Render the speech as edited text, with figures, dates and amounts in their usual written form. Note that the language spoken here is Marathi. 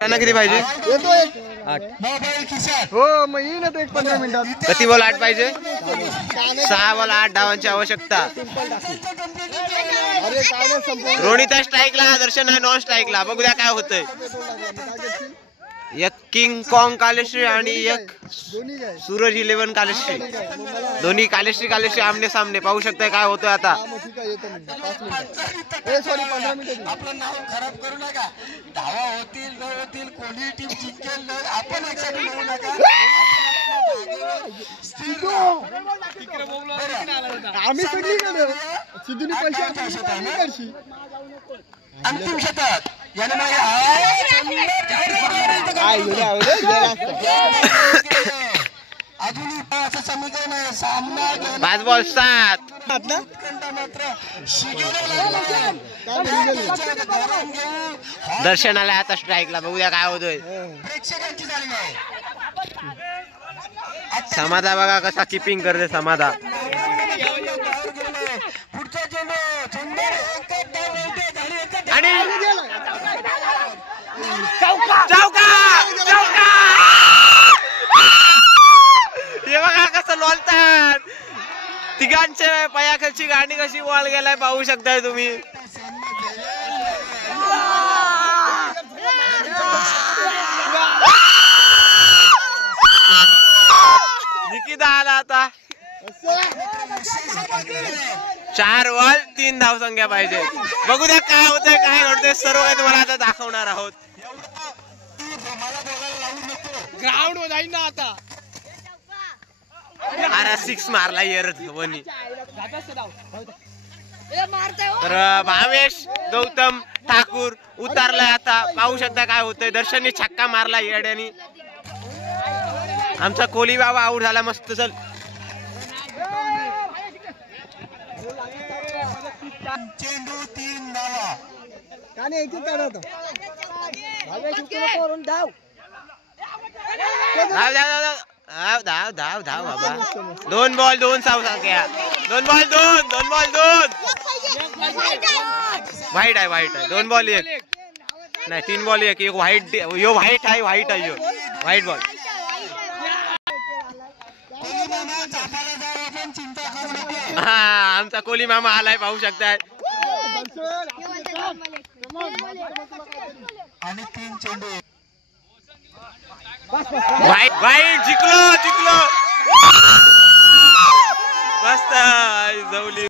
किती पाहिजे? येतो एक 8. हो मग येईन आता एक 15 मिनिटात. किती बॉल 8 पाहिजे? 6 बॉल 8 धावांची आवश्यकता. अरे काय नाही संपलं. रोहित स्ट्राईकला, दर्शन आहे नॉन स्ट्राईकला. बघूया काय होतंय. एक किंग कॉंग कालेश्री आणि एक सूरज 11 कालेश्री. दोन्ही कालेश्री आमने सामने. पाहू शकताय काय होतंय आता. आपलं नाव खराब करू नका. धावा होतील न होतील, कोणी टीम जिंकेल आपण होऊ नका. आम्ही सगळीकडे सिद्धूनी पैसे अंतिम शतक याने मागे 5 बॉल 7. दर्शन आलाय आता स्ट्राईकला. बघूया काय होतोय. समाधा बघा कसा किपिंग करते समाधा. आणि हे बघा कसं लोलतात. तिघांचे पायाखालची गाणी कशी बॉल गेलाय पाहू शकताय तुम्ही. निकिता आला आता. 4 बॉल 3 धावसंख्या पाहिजे. बघू द्या काय होतंय काय घडतंय. सर्व काही तुम्हाला आता दाखवणार आहोत. ग्राउंड वर जाईन ना आता. अरे 6 मारला येर धवनी. तर भावेश गौतम ठाकूर उतारलाय आता. पाहू शकता काय होतंय. दर्शननी छक्का मारला येड्यानी. आमचा कोहली बाबा आऊट झाला मस्त. चल चेंडू 3 धावा. का नाही एक काढा आता. करून धाव. धाव बाबा. 2 बॉल 2 धावसंख्या. 2 बॉल 2 व्हाईट आहे. 2 बॉल 1 नाही 3 बॉल 1. एक व्हाईट. यो व्हाईट आहे व्हाईट बॉल. हा आमचा कोहली मामा आलाय पाहू शकताय. आणि 3 चेंडू. व्हाईट जिंकलो मस्त. जवली